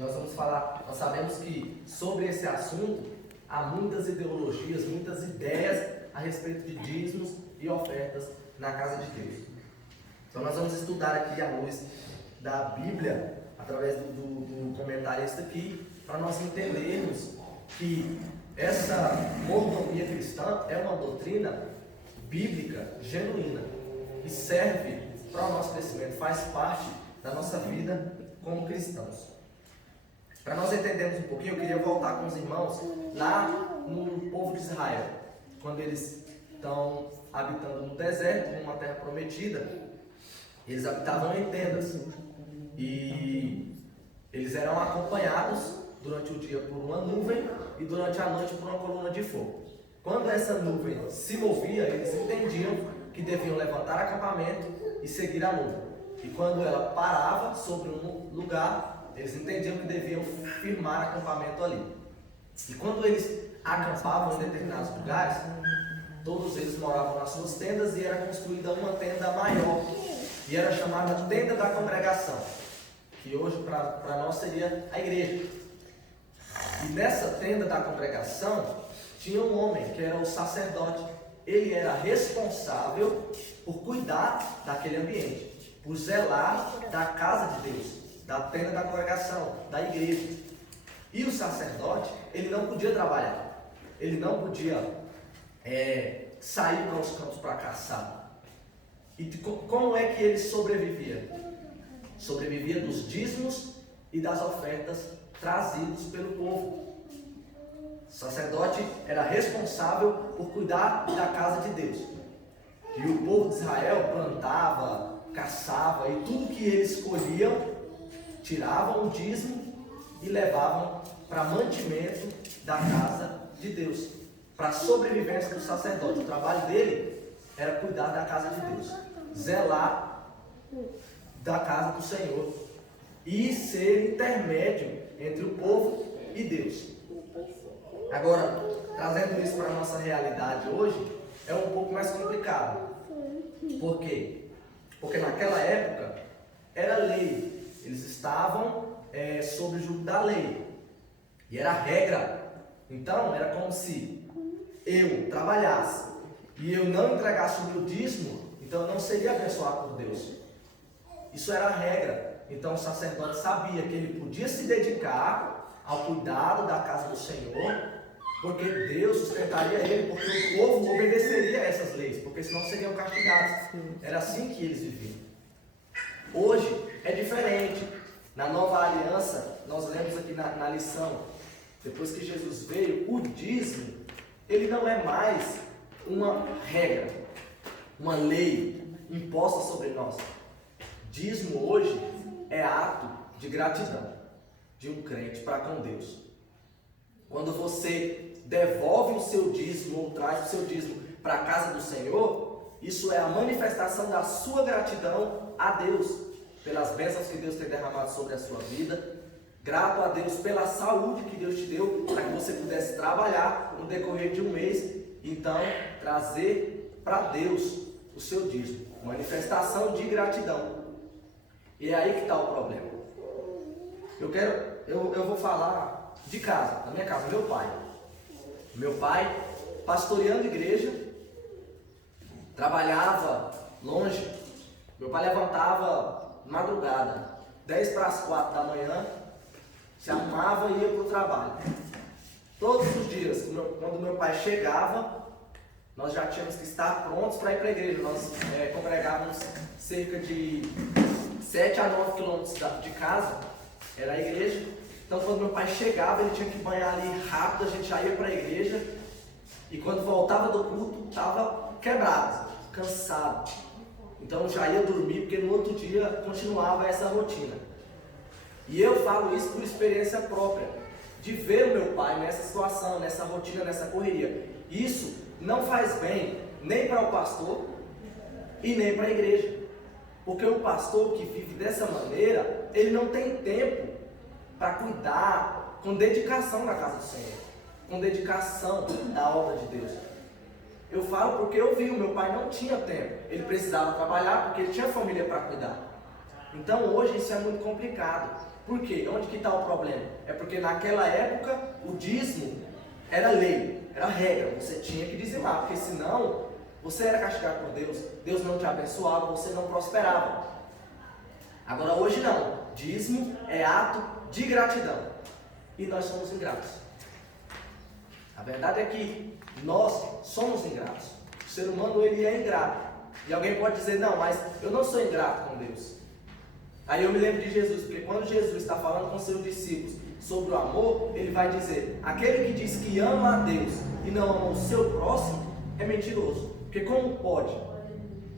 nós vamos falar, nós sabemos que sobre esse assunto há muitas ideologias, muitas ideias a respeito de dízimos e ofertas na casa de Deus. Então nós vamos estudar aqui à luz da Bíblia, através do comentarista aqui, para nós entendermos que essa mordomia cristã é uma doutrina bíblica genuína e serve para o nosso crescimento, faz parte da nossa vida como cristãos. Para nós entendermos um pouquinho, eu queria voltar com os irmãos lá no povo de Israel, quando eles estão habitando no deserto, numa terra prometida. Eles habitavam em tendas e eles eram acompanhados durante o dia por uma nuvem e durante a noite por uma coluna de fogo. Quando essa nuvem se movia, eles entendiam que deviam levantar acampamento e seguir a nuvem. E quando ela parava sobre um lugar, eles entendiam que deviam firmar acampamento ali. E quando eles acampavam em determinados lugares, todos eles moravam nas suas tendas e era construída uma tenda maior, e era chamada tenda da congregação, que hoje para nós seria a igreja. E nessa tenda da congregação tinha um homem que era o sacerdote. Ele era responsável por cuidar daquele ambiente, por zelar da casa de Deus, da tenda da congregação, da igreja. E o sacerdote, ele não podia trabalhar, ele não podia sair para os campos para caçar. E como é que ele sobrevivia? Sobrevivia dos dízimos e das ofertas trazidos pelo povo. O sacerdote era responsável por cuidar da casa de Deus. E o povo de Israel plantava, caçava, e tudo que eles colhiam, tiravam o dízimo e levavam para mantimento da casa de Deus, para a sobrevivência do sacerdote. O trabalho dele era cuidar da casa de Deus, zelar da casa do Senhor e ser intermédio entre o povo e Deus. Agora, trazendo isso para a nossa realidade hoje, é um pouco mais complicado. Por quê? Porque naquela época era lei, eles estavam sob o jugo da lei, e era regra. Então era como se eu trabalhasse e eu não entregasse o meu dízimo, então eu não seria abençoado por Deus. Isso era a regra. Então o sacerdote sabia que ele podia se dedicar ao cuidado da casa do Senhor, porque Deus sustentaria ele, porque o povo obedeceria a essas leis, porque senão seriam castigados. Era assim que eles viviam. Hoje é diferente. Na nova aliança, nós lemos aqui na lição, depois que Jesus veio, o dízimo, ele não é mais uma regra, uma lei imposta sobre nós. Dízimo hoje é ato de gratidão de um crente para com Deus. Quando você devolve o seu dízimo ou traz o seu dízimo para a casa do Senhor, isso é a manifestação da sua gratidão a Deus pelas bênçãos que Deus tem derramado sobre a sua vida. Grato a Deus pela saúde que Deus te deu para que você pudesse trabalhar no decorrer de um mês, então trazer para Deus o seu dízimo, manifestação de gratidão. E é aí que está o problema. Eu vou falar de casa, da minha casa, meu pai pastoreando igreja, trabalhava longe. Meu pai levantava madrugada, 10 para as 4 da manhã, se arrumava e ia para o trabalho. Todos os dias, quando meu pai chegava, nós já tínhamos que estar prontos para ir para a igreja. Nós congregávamos cerca de 7 a 9 quilômetros de casa, era a igreja. Então quando meu pai chegava, ele tinha que banhar ali rápido, a gente já ia para a igreja. E quando voltava do culto, estava quebrado, cansado. Então já ia dormir, porque no outro dia continuava essa rotina. E eu falo isso por experiência própria, de ver o meu pai nessa situação, nessa rotina, nessa correria. Isso não faz bem nem para o pastor e nem para a igreja. Porque o pastor que vive dessa maneira, ele não tem tempo para cuidar com dedicação da casa do Senhor, com dedicação da obra de Deus. Eu falo porque eu vi, o meu pai não tinha tempo, ele precisava trabalhar porque ele tinha família para cuidar. Então hoje isso é muito complicado. Por quê? Onde que está o problema? É porque naquela época o dízimo era lei, era regra, você tinha que dizimar, porque senão você era castigado por Deus, Deus não te abençoava, você não prosperava. Agora hoje não, dízimo é ato de gratidão e nós somos ingratos. A verdade é que nós somos ingratos. O ser humano ele é ingrato. E alguém pode dizer, não, mas eu não sou ingrato com Deus. Aí eu me lembro de Jesus, porque quando Jesus está falando com seus discípulos sobre o amor, ele vai dizer, aquele que diz que ama a Deus e não ama o seu próximo, é mentiroso. Porque como pode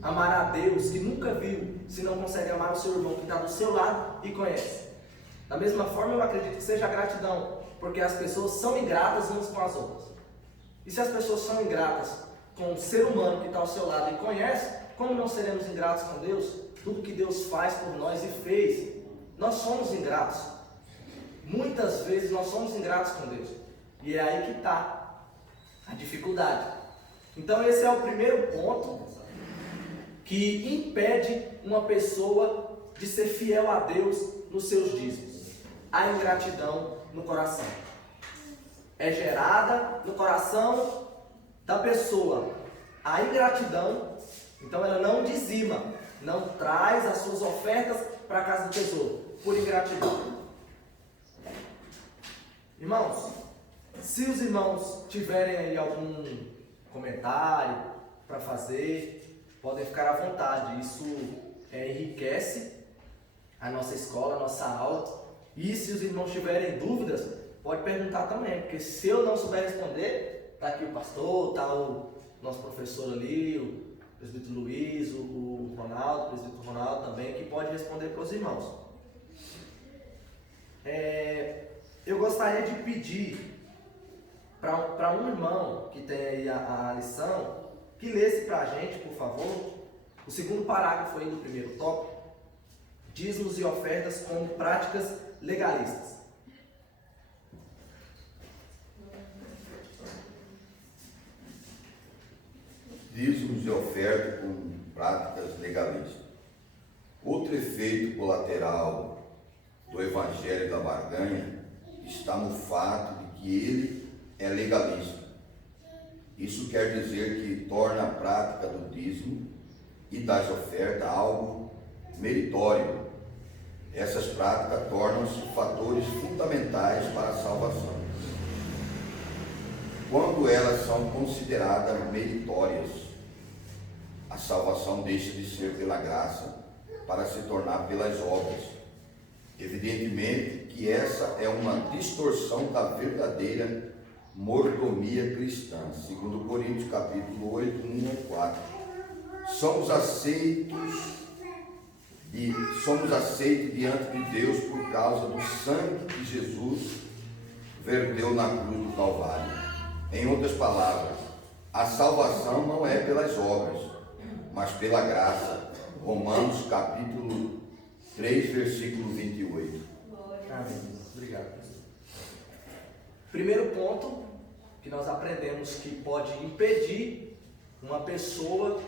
amar a Deus que nunca viu, se não consegue amar o seu irmão que está do seu lado e conhece? Da mesma forma eu acredito que seja a gratidão, porque as pessoas são ingratas umas com as outras. E se as pessoas são ingratas com o ser humano que está ao seu lado e conhece, como não seremos ingratos com Deus? Tudo que Deus faz por nós e fez, nós somos ingratos. Muitas vezes nós somos ingratos com Deus. E é aí que está a dificuldade. Então esse é o primeiro ponto que impede uma pessoa de ser fiel a Deus nos seus dízimos. A ingratidão no coração. É gerada no coração da pessoa a ingratidão, então ela não dizima, não traz as suas ofertas para a casa do tesouro, por ingratidão. Irmãos, se os irmãos tiverem aí algum comentário para fazer, podem ficar à vontade, isso enriquece a nossa escola, a nossa aula. E se os irmãos tiverem dúvidas, pode perguntar também, porque se eu não souber responder, está aqui o pastor, está o nosso professor ali, o presbítero Luiz, o Ronaldo, o presbítero Ronaldo também, que pode responder para os irmãos. Eu gostaria de pedir para um irmão que tem aí a lição, que lesse para a gente, por favor, o segundo parágrafo aí do primeiro tópico, dízimos e ofertas como práticas legalistas. Dízimos e ofertas como práticas legalistas. Outro efeito colateral do evangelho da barganha está no fato de que ele é legalista. Isso quer dizer que torna a prática do dízimo e das ofertas algo meritório. Essas práticas tornam-se fatores fundamentais para a salvação. Quando elas são consideradas meritórias, a salvação deixa de ser pela graça para se tornar pelas obras. Evidentemente que essa é uma distorção da verdadeira mordomia cristã, segundo Coríntios capítulo 8, 1 a 4. Somos aceitos diante de Deus por causa do sangue que Jesus verteu na cruz do Calvário. Em outras palavras, a salvação não é pelas obras, mas pela graça. Romanos capítulo 3, versículo 28. Amém. Obrigado. Primeiro ponto que nós aprendemos que pode impedir uma pessoa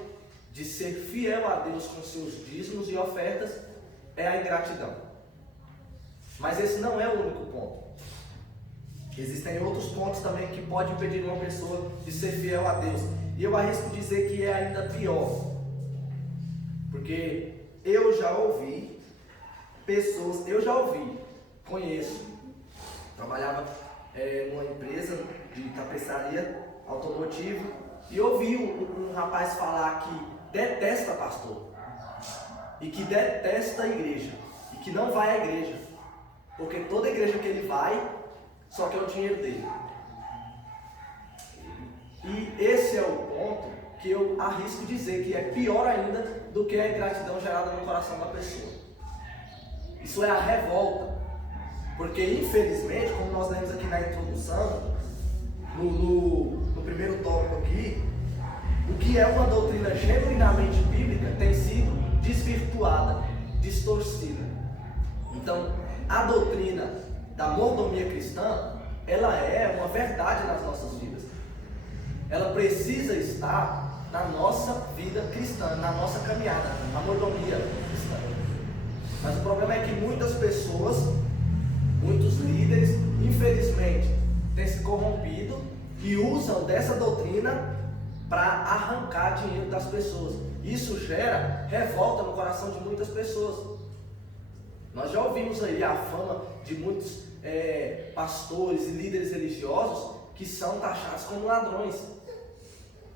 de ser fiel a Deus com seus dízimos e ofertas é a ingratidão. Mas esse não é o único ponto. Existem outros pontos também que podem impedir uma pessoa de ser fiel a Deus. E eu arrisco dizer que é ainda pior. Porque eu já ouvi pessoas, conheço, trabalhava numa empresa de tapeçaria automotiva e ouvi um rapaz falar que detesta pastor e que detesta a igreja e que não vai à igreja, porque toda igreja que ele vai só quer o dinheiro dele. E esse é o ponto que eu arrisco dizer que é pior ainda do que a ingratidão gerada no coração da pessoa. Isso é a revolta, porque infelizmente, como nós lemos aqui na introdução, no primeiro tópico aqui, o que é uma doutrina genuinamente bíblica tem sido desvirtuada, distorcida. Então, a doutrina da mordomia cristã, ela é uma verdade nas nossas vidas. Ela precisa estar na nossa vida cristã, na nossa caminhada, a mordomia cristã. Mas o problema é que muitas pessoas e usam dessa doutrina para arrancar dinheiro das pessoas. Isso gera revolta no coração de muitas pessoas. Nós já ouvimos aí a fama de muitos pastores e líderes religiosos que são taxados como ladrões,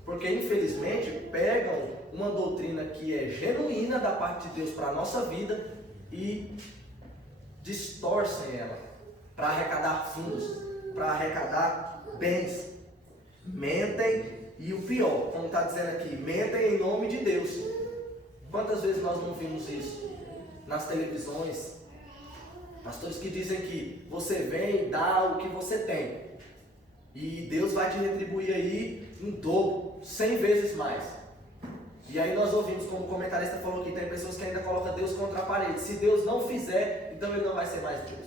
porque infelizmente pegam uma doutrina que é genuína da parte de Deus para a nossa vida e distorcem ela para arrecadar fundos, para arrecadar bens, mentem. E o pior, como está dizendo aqui, mentem em nome de Deus. Quantas vezes nós não vimos isso nas televisões? Pastores que dizem que você vem e dá o que você tem, e Deus vai te retribuir aí em dobro, 100 vezes mais. E aí nós ouvimos, como o comentarista falou aqui, tem pessoas que ainda colocam Deus contra a parede. Se Deus não fizer, então Ele não vai ser mais Deus.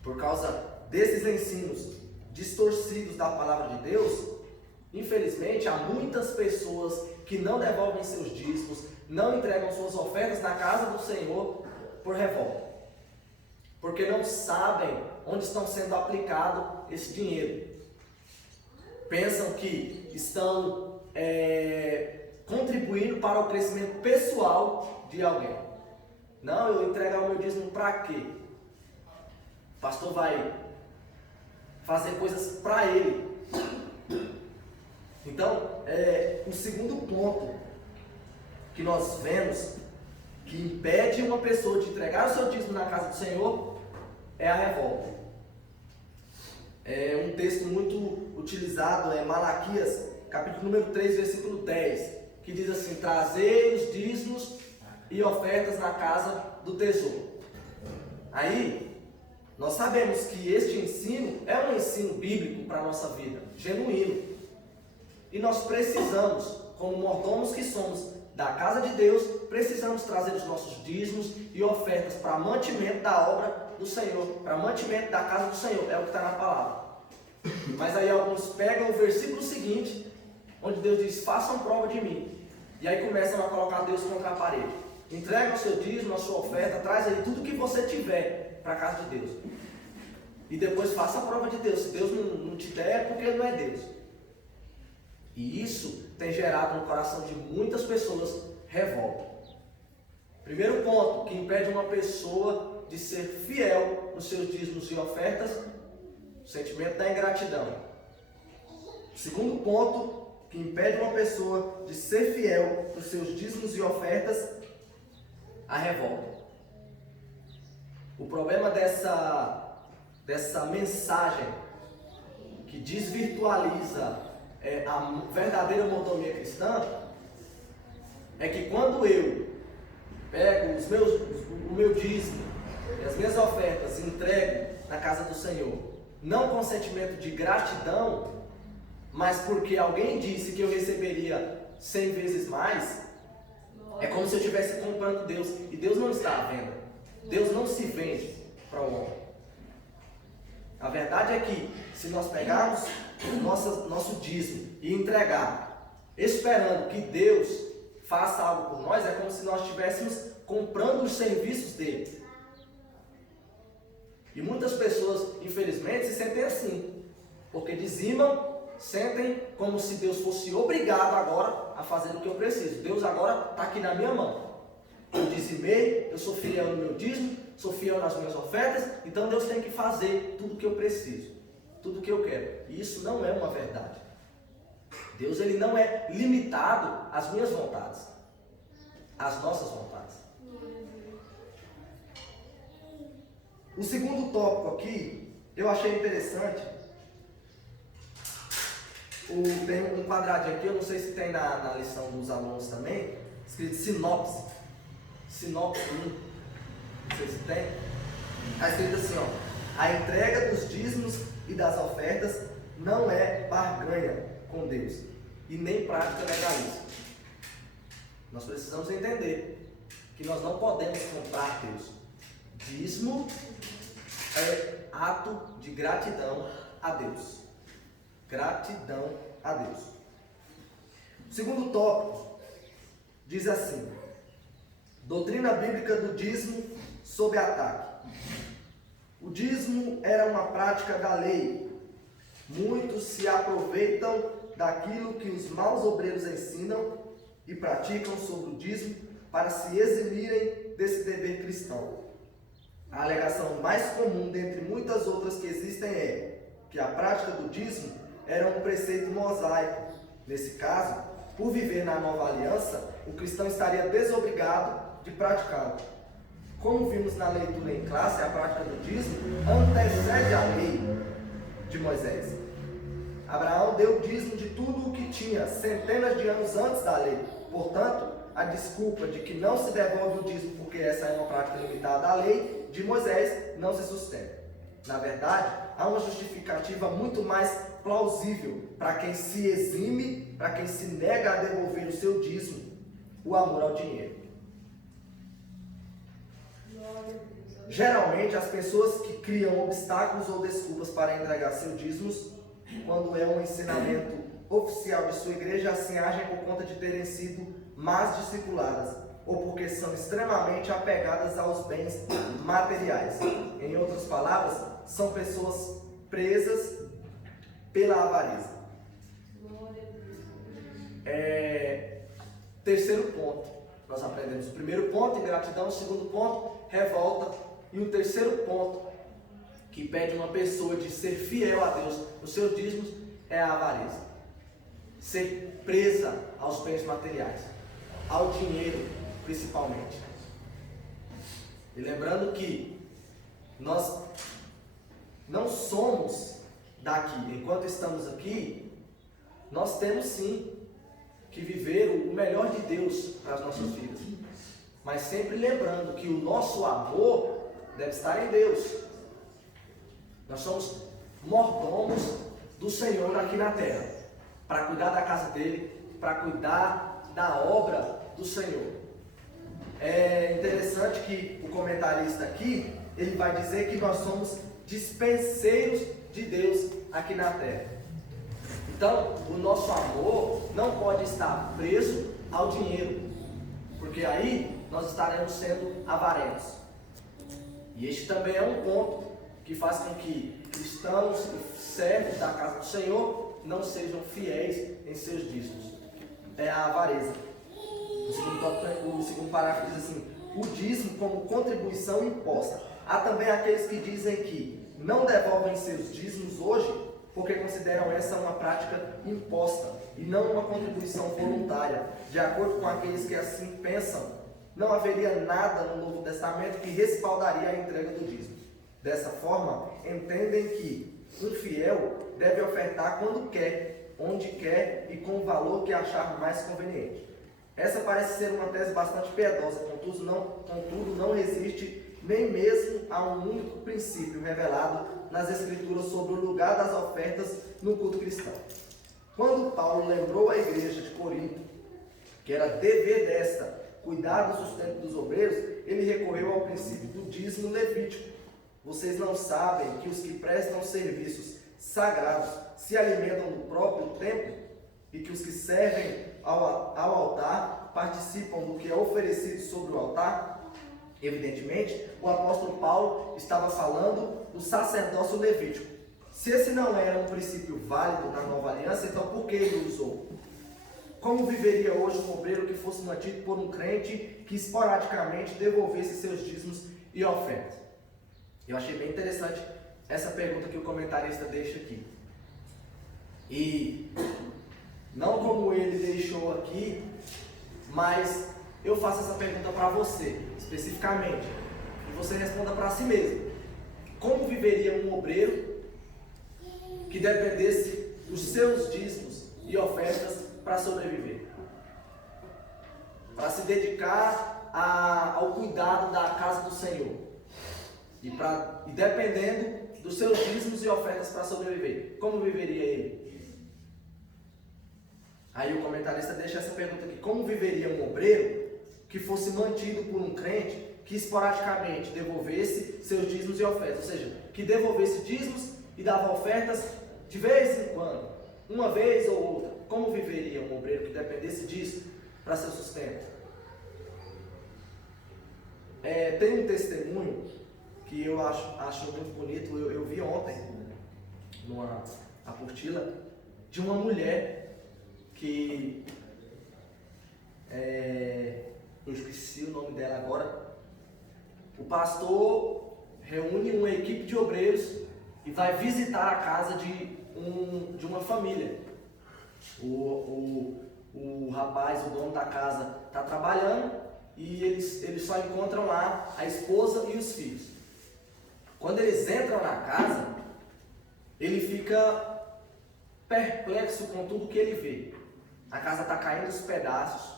Por causa desses ensinos distorcidos da palavra de Deus, infelizmente, há muitas pessoas que não devolvem seus dízimos, não entregam suas ofertas na casa do Senhor por revolta, porque não sabem onde estão sendo aplicado esse dinheiro. Pensam que estão contribuindo para o crescimento pessoal de alguém. Não, eu entregar o meu dízimo para quê? O pastor vai fazer coisas para ele. Então, o segundo ponto que nós vemos que impede uma pessoa de entregar o seu dízimo na casa do Senhor é a revolta. É um texto muito utilizado, é Malaquias, capítulo número 3, versículo 10, que diz assim: trazei os dízimos e ofertas na casa do tesouro. Aí, nós sabemos que este ensino é um ensino bíblico para a nossa vida, genuíno. E nós precisamos, como mordomos que somos da casa de Deus, precisamos trazer os nossos dízimos e ofertas para mantimento da obra do Senhor, para mantimento da casa do Senhor, é o que está na palavra. Mas aí alguns pegam o versículo seguinte, onde Deus diz: façam prova de mim, e aí começam a colocar Deus contra a parede. Entrega o seu dízimo, a sua oferta, traz aí tudo que você tiver para a casa de Deus, e depois faça a prova de Deus. Se Deus não te der, é porque Ele não é Deus. E isso tem gerado no coração de muitas pessoas revolta. Primeiro ponto que impede uma pessoa de ser fiel nos seus dízimos e ofertas: o sentimento da ingratidão. Segundo ponto que impede uma pessoa de ser fiel nos seus dízimos e ofertas: a revolta. O problema dessa mensagem que desvirtualiza a verdadeira mordomia cristã é que quando eu pego o meu dízimo e as minhas ofertas e entrego na casa do Senhor, não com sentimento de gratidão, mas porque alguém disse que eu receberia 100 vezes mais, é como se eu estivesse comprando Deus, e Deus não está à venda. Deus não se vende para o homem. A verdade é que, se nós pegarmos nosso dízimo e entregar, esperando que Deus faça algo por nós, é como se nós estivéssemos comprando os serviços dele. E muitas pessoas, infelizmente, se sentem assim, porque dizimam, sentem como se Deus fosse obrigado agora a fazer o que eu preciso. Deus agora está aqui na minha mão. Eu dizimei, eu sou fiel no meu dízimo, sou fiel nas minhas ofertas, então Deus tem que fazer tudo o que eu preciso, tudo o que eu quero. E isso não é uma verdade. Deus, ele não é limitado às minhas vontades, às nossas vontades. O segundo tópico aqui, eu achei interessante. Tem um quadradinho aqui, eu não sei se tem na lição dos alunos também, escrito sinopse. Sinopse 1, não sei se tem. Está escrito assim, ó: a entrega dos dízimos e das ofertas não é barganha com Deus e nem prática legalista. Nós precisamos entender que nós não podemos comprar Deus. Dízimo é ato de gratidão a Deus. Gratidão a Deus. O segundo tópico diz assim: doutrina bíblica do dízimo sob ataque. O dízimo era uma prática da lei Muitos se aproveitam daquilo que os maus obreiros ensinam e praticam sobre o dízimo para se eximirem desse dever cristão. A alegação mais comum dentre muitas outras que existem é que a prática do dízimo era um preceito mosaico. Nesse caso, por viver na nova aliança, o cristão estaria desobrigado de praticá-lo. Como vimos na leitura em classe, a prática do dízimo antecede a lei de Moisés. Abraão deu o dízimo de tudo o que tinha, centenas de anos antes da lei. Portanto, a desculpa de que não se devolve o dízimo porque essa é uma prática limitada à lei de Moisés não se sustenta. Na verdade, há uma justificativa muito mais plausível para quem se exime, para quem se nega a devolver o seu dízimo: o amor ao dinheiro. Geralmente, as pessoas que criam obstáculos ou desculpas para entregar seus dízimos, quando é um ensinamento oficial de sua igreja, assim agem por conta de terem sido más discipuladas, ou porque são extremamente apegadas aos bens materiais. Em outras palavras, são pessoas presas pela avareza. Terceiro ponto, nós aprendemos o primeiro ponto, ingratidão. O segundo ponto, revolta. E o terceiro ponto, que pede uma pessoa de ser fiel a Deus nos seus dízimos, é a avareza. Ser presa aos bens materiais, ao dinheiro principalmente. E lembrando que nós não somos daqui. Enquanto estamos aqui, nós temos sim que viver o melhor de Deus para as nossas vidas. Mas sempre lembrando que o nosso amor deve estar em Deus. Nós somos mordomos do Senhor aqui na terra, para cuidar da casa dele, para cuidar da obra do Senhor. É interessante que o comentarista aqui, ele vai dizer que nós somos dispenseiros de Deus aqui na terra. Então, o nosso amor não pode estar preso ao dinheiro, porque aí nós estaremos sendo avarentos. E este também é um ponto que faz com que cristãos e servos da casa do Senhor não sejam fiéis em seus dízimos. É a avareza. O segundo parágrafo diz assim: o dízimo como contribuição imposta. Há também aqueles que dizem que não devolvem seus dízimos hoje porque consideram essa uma prática imposta e não uma contribuição voluntária. De acordo com aqueles que assim pensam, não haveria nada no Novo Testamento que respaldaria a entrega do dízimo. Dessa forma, entendem que um fiel deve ofertar quando quer, onde quer e com o valor que achar mais conveniente. Essa parece ser uma tese bastante piedosa, contudo não resiste nem mesmo a um único princípio revelado nas Escrituras sobre o lugar das ofertas no culto cristão. Quando Paulo lembrou à igreja de Corinto que era dever desta cuidar do sustento dos obreiros, ele recorreu ao princípio do dízimo levítico. Vocês não sabem que os que prestam serviços sagrados se alimentam do próprio templo e que os que servem ao altar participam do que é oferecido sobre o altar? Evidentemente, o apóstolo Paulo estava falando do sacerdócio levítico. Se esse não era um princípio válido na nova aliança, então por que ele usou? Como viveria hoje um obreiro que fosse mantido por um crente que esporadicamente devolvesse seus dízimos e ofertas? Eu achei bem interessante essa pergunta que o comentarista deixa aqui. E não como ele deixou aqui, mas eu faço essa pergunta para você, especificamente, e você responda para si mesmo. Como viveria um obreiro que dependesse dos seus dízimos e ofertas para sobreviver? Para se dedicar ao cuidado da casa do Senhor. E dependendo dos seus dízimos e ofertas para sobreviver. Como viveria ele? Aí o comentarista deixa essa pergunta aqui: como viveria um obreiro que fosse mantido por um crente que esporadicamente devolvesse seus dízimos e ofertas? Ou seja, que devolvesse dízimos e dava ofertas de vez em quando, uma vez ou outra. Como viveria um obreiro que dependesse disso para seu sustento? Tem um testemunho que eu acho muito bonito. Eu vi ontem apostila de uma mulher que eu esqueci o nome dela agora. O pastor reúne uma equipe de obreiros e vai visitar a casa de uma família. O rapaz, o dono da casa, está trabalhando e eles só encontram lá a esposa e os filhos. Quando eles entram na casa, ele fica perplexo com tudo que ele vê. A casa está caindo aos pedaços,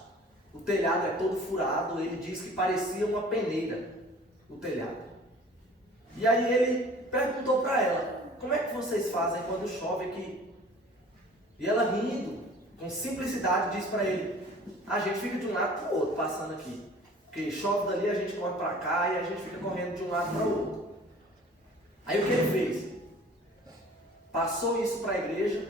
o telhado é todo furado, ele diz que parecia uma peneira, o telhado. E aí ele perguntou para ela: como é que vocês fazem quando chove aqui? E ela, rindo, com simplicidade, diz para ele: a gente fica de um lado para o outro passando aqui, porque chove dali, a gente corre para cá e a gente fica correndo de um lado para o outro. Aí o que ele fez? Passou isso para a igreja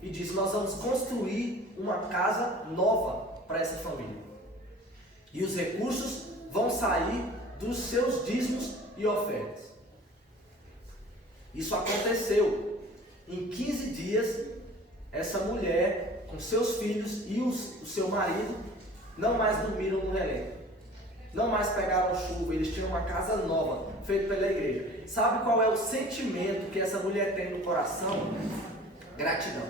e disse: nós vamos construir uma casa nova para essa família. E os recursos vão sair dos seus dízimos e ofertas. Isso aconteceu. Em 15 dias, essa mulher, com seus filhos e o seu marido, não mais dormiram no relento. Não mais pegaram chuva, eles tinham uma casa nova, feita pela igreja. Sabe qual é o sentimento que essa mulher tem no coração? Gratidão.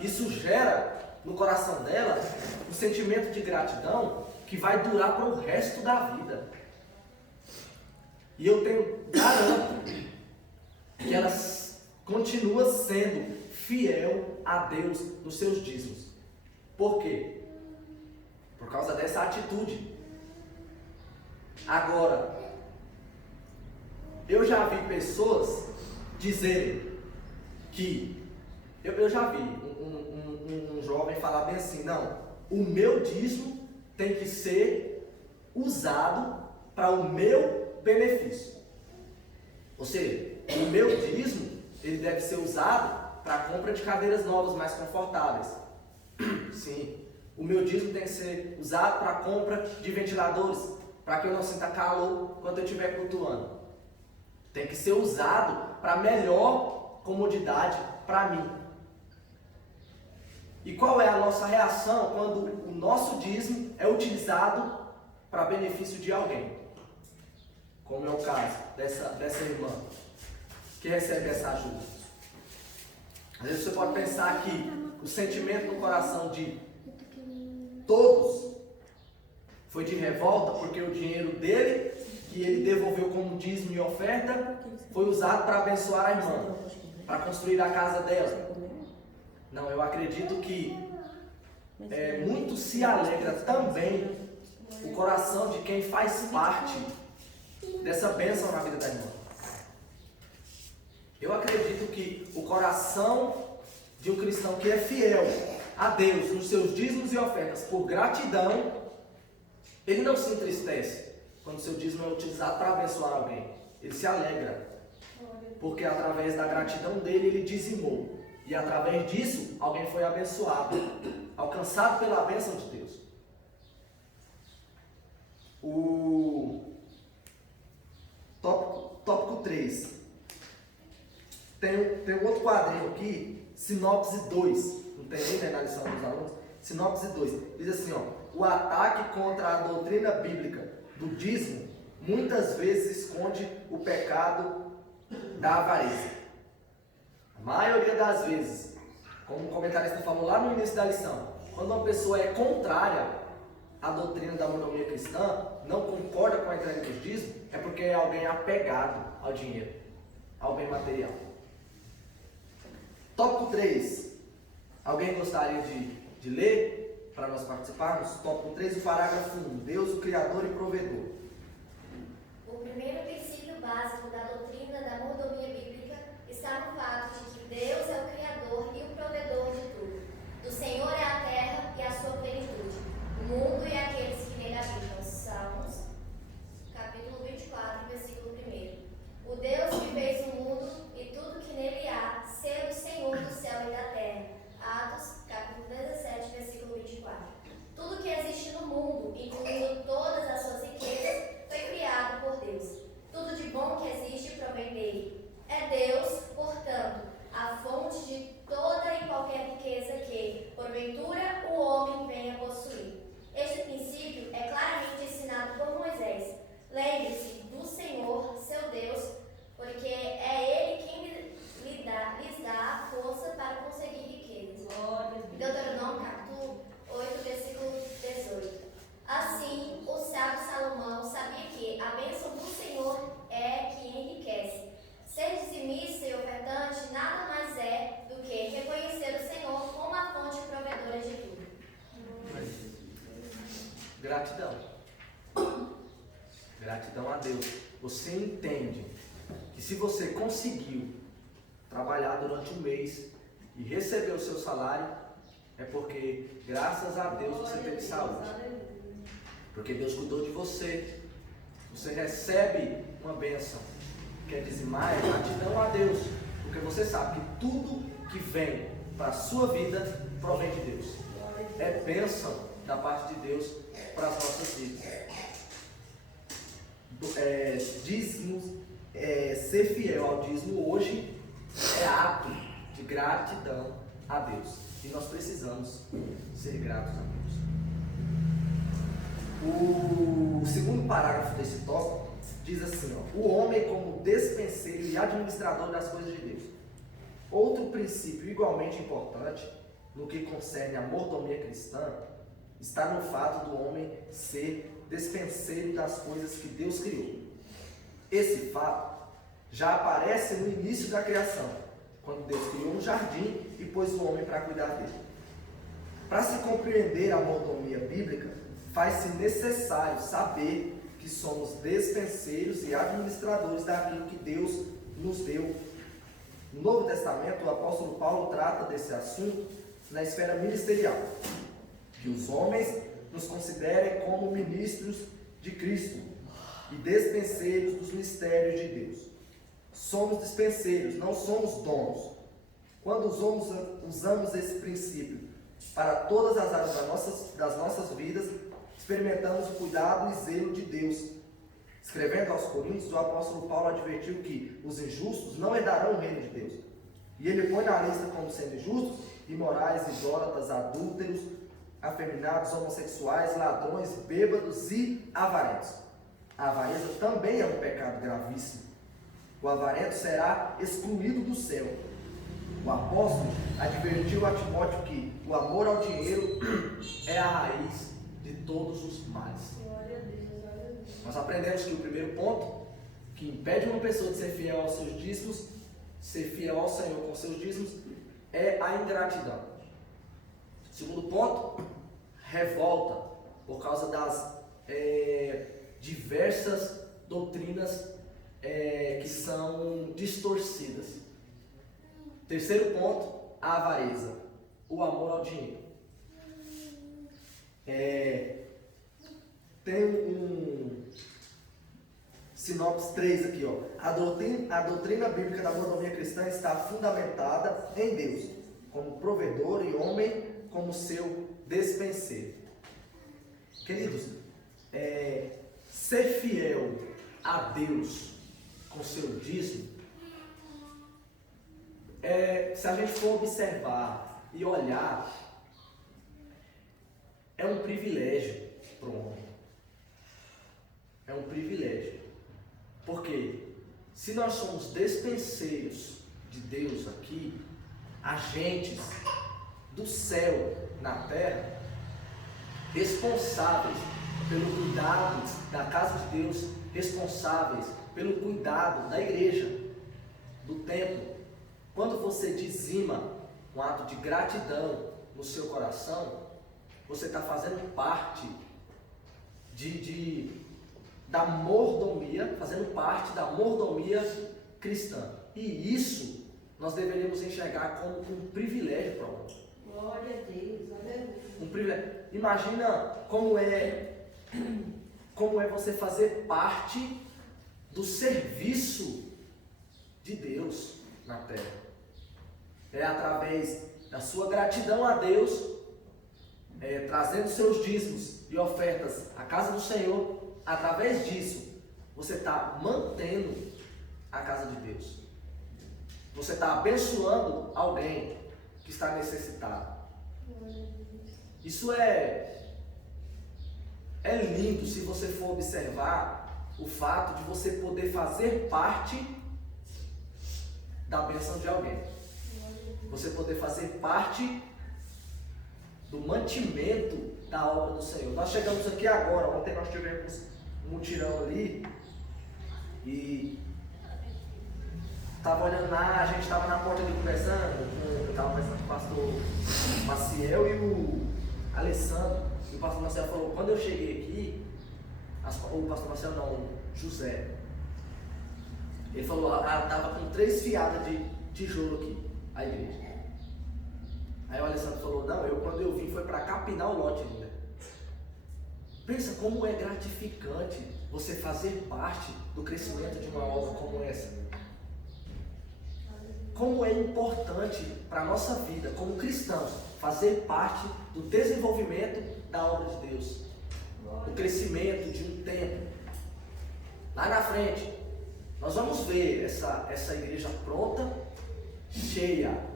Isso gera no coração dela um sentimento de gratidão que vai durar para o resto da vida. E eu garanto que ela continua sendo fiel a Deus nos seus dízimos. Por quê? Por causa dessa atitude. Agora, eu já vi pessoas dizerem que, eu já vi um jovem falar bem assim: não, o meu dízimo tem que ser usado para o meu benefício. Ou seja, o meu dízimo ele deve ser usado para a compra de cadeiras novas mais confortáveis. Sim, o meu dízimo tem que ser usado para a compra de ventiladores, para que eu não sinta calor quando eu estiver cultuando. Tem que ser usado para melhor comodidade para mim. E qual é a nossa reação quando o nosso dízimo é utilizado para benefício de alguém? Como é o caso dessa irmã que recebe essa ajuda. Às vezes você pode pensar que o sentimento no coração de todos foi de revolta, porque o dinheiro dele, que ele devolveu como dízimo e oferta, foi usado para abençoar a irmã, para construir a casa dela. Não, eu acredito que muito se alegra também o coração de quem faz parte dessa bênção na vida da irmã. Eu acredito que o coração de um cristão que é fiel a Deus nos seus dízimos e ofertas por gratidão, ele não se entristece quando o seu dízimo é utilizado para abençoar alguém. Ele se alegra, porque através da gratidão dele ele dizimou. E através disso, alguém foi abençoado, alcançado pela bênção de Deus. O tópico 3. Tem um outro quadrinho aqui, Sinopse 2. Não tem nem na lição dos alunos? Sinopse 2. Diz assim, ó: o ataque contra a doutrina bíblica do dízimo muitas vezes esconde o pecado da avareza. A maioria das vezes, como o comentarista falou lá no início da lição, quando uma pessoa é contrária à doutrina da mordomia cristã, não concorda com a entrega dos dízimos, é porque é alguém apegado ao dinheiro, ao bem material. Tópico 3. Alguém gostaria de ler para nós participarmos? Tópico 3, o parágrafo 1. Deus, o Criador e Provedor. O primeiro princípio básico da doutrina da mordomia bíblica está no fato de que Deus é o Criador e o Provedor de tudo. Do Senhor é a terra e a sua plenitude, o mundo e aqueles que nele habitam. Salmos, capítulo 24, versículo 1. O Deus que fez o mundo e tudo que nele há, ser o Senhor do céu e da terra. Atos, capítulo 17, versículo 24. Tudo que existe no mundo, incluindo todas as suas riquezas, você entende que se você conseguiu trabalhar durante um mês e receber o seu salário, é porque, graças a Deus, você teve saúde. Porque Deus cuidou de você. Você recebe uma bênção. Quer dizimar é gratidão a Deus. Porque você sabe que tudo que vem para a sua vida provém de Deus. É bênção da parte de Deus para as nossas vidas. Dízimos, ser fiel ao dízimo hoje é ato de gratidão a Deus. E nós precisamos ser gratos a Deus. O segundo parágrafo desse tópico diz assim, o homem como despenseiro e administrador das coisas de Deus. Outro princípio igualmente importante no que concerne a mordomia cristã está no fato do homem ser despenseiro das coisas que Deus criou. Esse fato já aparece no início da criação, quando Deus criou um jardim e pôs o homem para cuidar dele. Para se compreender a mordomia bíblica, faz-se necessário saber que somos despenseiros e administradores daquilo que Deus nos deu. No Novo Testamento, o apóstolo Paulo trata desse assunto na esfera ministerial, que os homens nos considerem como ministros de Cristo e despenseiros dos mistérios de Deus. Somos dispenseiros, não somos donos. Quando usamos esse princípio para todas as áreas das nossas vidas, experimentamos o cuidado e zelo de Deus. Escrevendo aos Coríntios, o apóstolo Paulo advertiu que os injustos não herdarão o reino de Deus. E ele põe na lista como sendo injustos, imorais, idólatras, adúlteros, afeminados, homossexuais, ladrões, bêbados e avarentos. A avareza também é um pecado gravíssimo. O avarento será excluído do céu. O apóstolo advertiu a Timóteo que o amor ao dinheiro é a raiz de todos os males. Nós aprendemos que o primeiro ponto que impede uma pessoa de ser fiel aos seus dízimos, ser fiel ao Senhor com seus dízimos, é a ingratidão. Segundo ponto, revolta por causa das diversas doutrinas que são distorcidas. Terceiro ponto, a avareza, o amor ao dinheiro. Tem um sinopse 3 aqui, A doutrina bíblica da mordomia cristã está fundamentada em Deus, como provedor, e homem como seu despenseiro. Queridos, ser fiel a Deus com seu dízimo, se a gente for observar e olhar, é um privilégio para o homem. É um privilégio. Porque se nós somos despenseiros de Deus aqui, agentes do céu na terra, responsáveis pelo cuidado da casa de Deus, responsáveis pelo cuidado da igreja, do templo. Quando você dizima um ato de gratidão no seu coração, você está fazendo parte da mordomia, fazendo parte da mordomia cristã. E isso nós deveríamos enxergar como um privilégio para o homem. Glória a Deus, aleluia. Um privilégio. Imagina como é você fazer parte do serviço de Deus na terra. É através da sua gratidão a Deus, trazendo seus dízimos e ofertas à casa do Senhor. Através disso, você está mantendo a casa de Deus. Você está abençoando alguém que está necessitado. Isso é lindo se você for observar o fato de você poder fazer parte da bênção de alguém. Você poder fazer parte do mantimento da obra do Senhor. Nós chegamos aqui agora, ontem nós tivemos um mutirão ali e estava olhando lá, a gente estava na porta ali conversando, eu estava conversando com o pastor Maciel e o Alessandro, e o pastor Maciel falou, quando eu cheguei aqui, o pastor Maciel não, José, Ele falou, estava com 3 fiadas de tijolo aqui, a igreja. Aí o Alessandro falou, não, quando eu vim foi para capinar o lote ainda. Pensa como é gratificante você fazer parte do crescimento de uma obra como essa. Como é importante para a nossa vida, como cristãos, fazer parte do desenvolvimento da obra de Deus. O crescimento de um tempo. Lá na frente, nós vamos ver essa igreja pronta, cheia.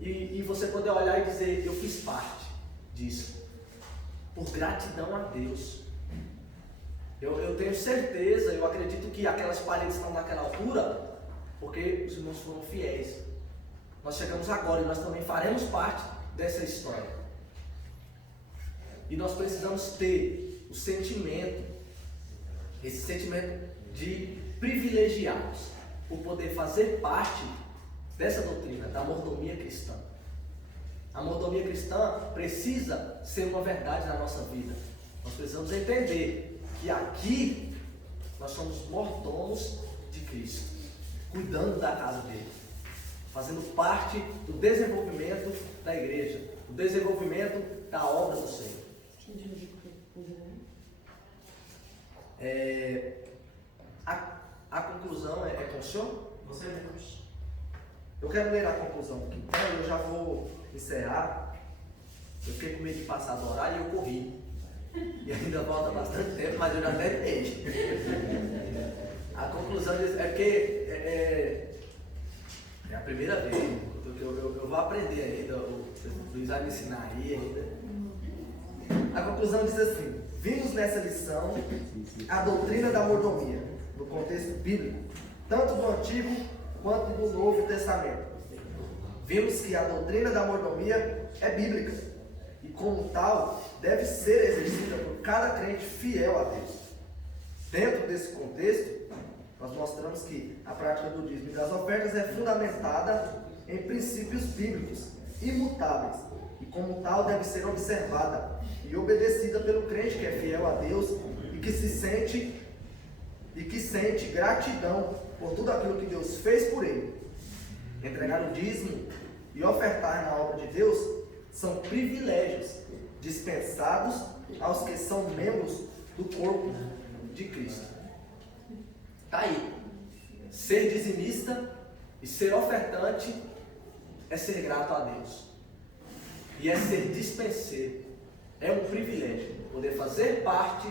E você poder olhar e dizer, eu fiz parte disso. Por gratidão a Deus. Eu tenho certeza, eu acredito que aquelas paredes estão naquela altura, porque os irmãos foram fiéis. Nós chegamos agora e nós também faremos parte dessa história. E nós precisamos ter o sentimento, esse sentimento de privilegiados, por poder fazer parte dessa doutrina, da mordomia cristã. A mordomia cristã precisa ser uma verdade na nossa vida. Nós precisamos entender que aqui nós somos mordomos de Cristo, cuidando da casa dele, fazendo parte do desenvolvimento da igreja, do desenvolvimento da obra do Senhor. A conclusão é com o senhor? Você mesmo. Eu quero ler a conclusão aqui. Então eu já vou encerrar. Eu fiquei com medo de passar do horário e eu corri. E ainda falta bastante tempo, mas eu já terminei. A conclusão disso é que é a primeira vez que eu vou aprender ainda. O Luiz vai me ensinar aí ainda. A conclusão diz assim: vimos nessa lição a doutrina da mordomia, no contexto bíblico, tanto do Antigo quanto do Novo Testamento. Vimos que a doutrina da mordomia é bíblica e, como tal, deve ser exercida por cada crente fiel a Deus. Dentro desse contexto, nós mostramos que a prática do dízimo e das ofertas é fundamentada em princípios bíblicos imutáveis e, como tal, deve ser observada e obedecida pelo crente que é fiel a Deus e que sente gratidão por tudo aquilo que Deus fez por ele. Entregar o dízimo e ofertar na obra de Deus são privilégios dispensados aos que são membros do corpo de Cristo. Está aí. Ser dizimista e ser ofertante é ser grato a Deus. E é ser dispenseiro. É um privilégio poder fazer parte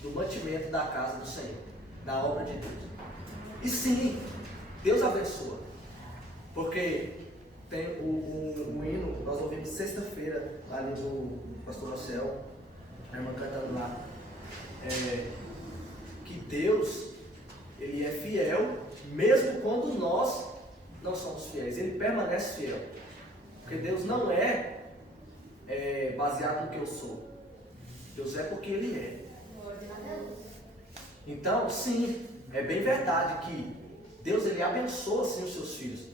do mantimento da casa do Senhor, da obra de Deus. E sim, Deus abençoa. Porque tem o hino, nós ouvimos sexta-feira, ali do pastor Marcel, a irmã cantando lá, que Deus, Ele é fiel, mesmo quando nós não somos fiéis. Ele permanece fiel. Porque Deus não é baseado no que eu sou. Deus é porque Ele é. Então, sim, é bem verdade que Deus, Ele abençoa sim os seus filhos.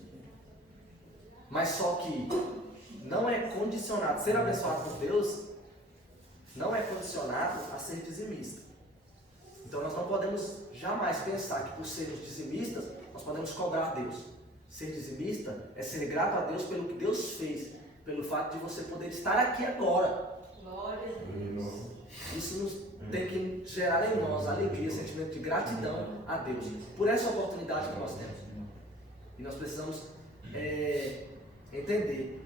Mas só que não é condicionado, ser abençoado por Deus não é condicionado a ser dizimista. Então nós não podemos jamais pensar que por sermos dizimistas, nós podemos cobrar Deus. Ser dizimista é ser grato a Deus pelo que Deus fez, pelo fato de você poder estar aqui agora. Glória a Deus. Isso tem que gerar em nós alegria, sentimento de gratidão a Deus por essa oportunidade que nós temos. E nós precisamos entender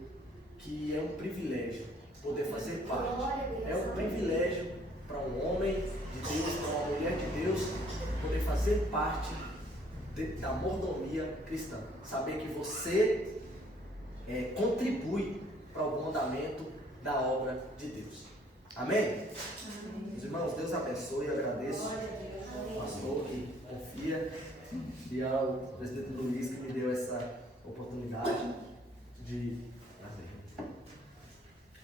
que é um privilégio poder fazer parte. É um privilégio para um homem de Deus, para uma mulher de Deus, poder fazer parte da mordomia cristã. Saber que você contribui para o bom andamento da obra de Deus. Amém? Meus irmãos, Deus abençoe e agradeço ao pastor que confia e ao presidente Luiz que me deu essa oportunidade de fazer.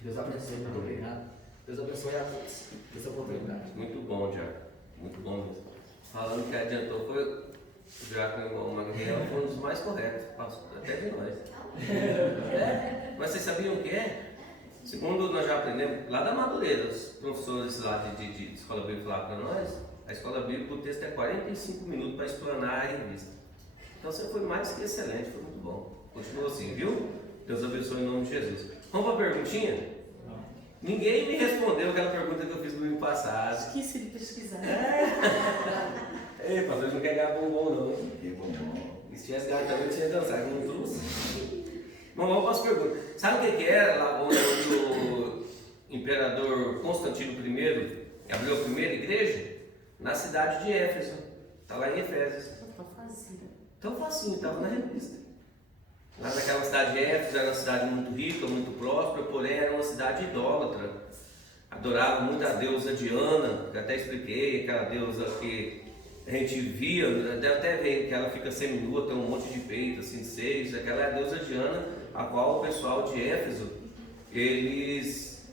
Deus abençoe, muito obrigado. Deus abençoe a todos essa oportunidade. Muito bom, Diácono. Muito bom mesmo. Falando que adiantou, foi o Diácono Manuel, foi um dos mais corretos, até de nós. Mas vocês sabiam o que é? Segundo nós já aprendemos, lá da Madureira, os professores lá de escola bíblica falaram para nós, A escola bíblica, o texto é 45 minutos para explanar a revista. Então você foi mais que excelente, foi muito bom. Continua assim, viu? Deus abençoe em nome de Jesus. Vamos para a perguntinha? Não. Ninguém me respondeu aquela pergunta que eu fiz no domingo passado. Esqueci de pesquisar. Ei, pastor, não quer ganhar bombom não. Que bombom. E se tivesse ganhado também, eu tinha dançado, não trouxe. Bom, vamos para as perguntas. Sabe o que era lá onde o imperador Constantino I abriu a primeira igreja? Na cidade de Éfeso. Está lá em Efésios. Tão facinho, estava na revista. Lá naquela cidade de Éfeso era uma cidade muito rica, muito próspera, porém era uma cidade idólatra. Adorava muito a deusa Diana, que até expliquei, aquela deusa que a gente via, deve até ver que ela fica seminua, tem um monte de peito, assim, seios. Aquela é a deusa Diana, a qual o pessoal de Éfeso, eles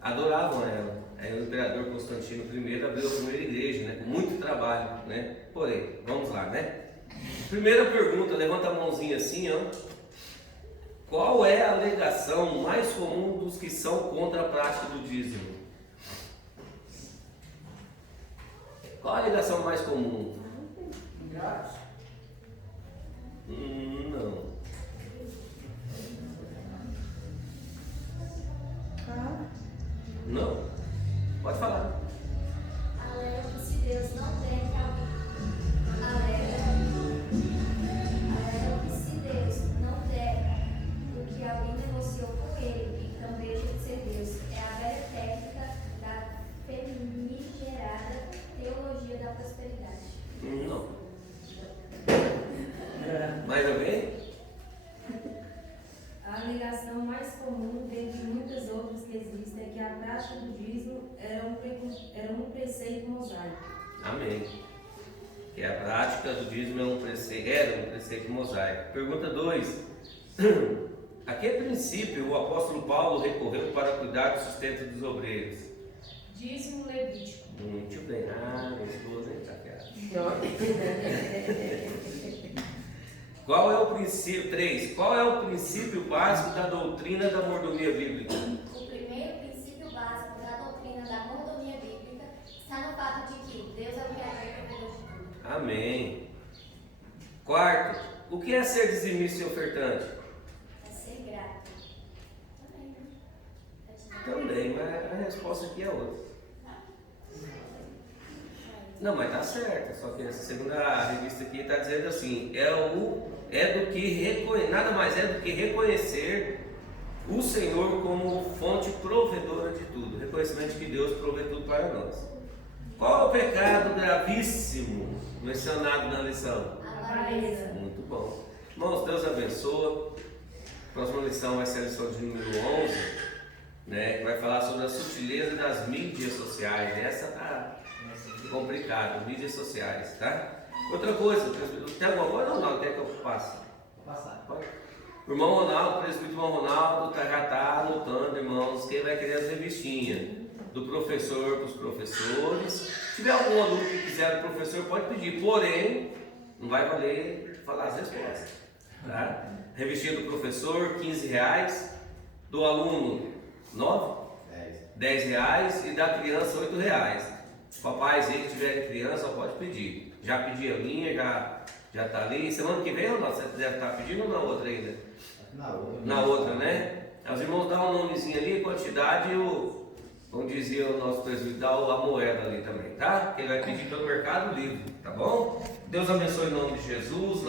adoravam ela. Aí o imperador Constantino I abriu a primeira igreja, né? Com muito trabalho, né? Porém, vamos lá, né? Primeira pergunta, levanta a mãozinha assim, ó. Qual é a alegação mais comum dos que são contra a prática do dízimo? Qual a alegação mais comum? Ingratos. Não. Não? Pode falar. Alega que se Deus não der que alguém. Alega que se Deus não der o que alguém negociou com ele, então deixa de ser Deus. É a velha técnica da famigerada teologia da prosperidade. Não. Mais alguém? A alegação mais comum, dentre muitas outras que existem, é que a prática do dízimo era um preceito mosaico. Amém. Que a prática do dízimo era um preceito mosaico. Pergunta 2. A que princípio o apóstolo Paulo recorreu para cuidar do sustento dos obreiros? Dízimo levítico. Muito bem. Minha esposa está aqui. Qual é o princípio? 3. Qual é o princípio básico da doutrina da mordomia bíblica? O primeiro princípio básico da doutrina da mordomia bíblica está no fato de que Deus é o Criador e provedor de tudo. Amém. 4. O que é ser dizimista e ofertante? É ser grato. Também, né? Também, mas a resposta aqui é outra. Não, mas tá certo, só que essa segunda revista aqui está dizendo assim, nada mais é do que reconhecer o Senhor como fonte provedora de tudo, reconhecimento de que Deus provê tudo para nós. Qual é o pecado gravíssimo mencionado na lição? Avareza. Muito bom. Irmãos, Deus abençoa. A próxima lição vai ser a lição de número 11, né, que vai falar sobre a sutileza das mídias sociais. Essa tá complicado, mídias sociais, tá? Outra coisa, tem alguma coisa, Ronaldo? Quer que eu passe? Vou passar. Pode? O irmão Ronaldo, o presbítero irmão Ronaldo, já está anotando, irmãos, quem vai querer as revistinhas do professor para os professores. Se tiver algum aluno que quiser do professor, pode pedir, porém, não vai valer falar as respostas, tá? Revistinha do professor, R$15, do aluno, 10 reais e da criança, R$8. Os papais aí que tiverem criança, pode pedir. Já pedi a minha, já está ali. Semana que vem ou não? Você deve estar pedindo ou na outra ainda? Na outra, né? Os irmãos dão um nomezinho ali, quantidade e como dizia o nosso presbítero, dá a moeda ali também, tá? Ele vai pedir pelo Mercado Livre, tá bom? Deus abençoe em nome de Jesus.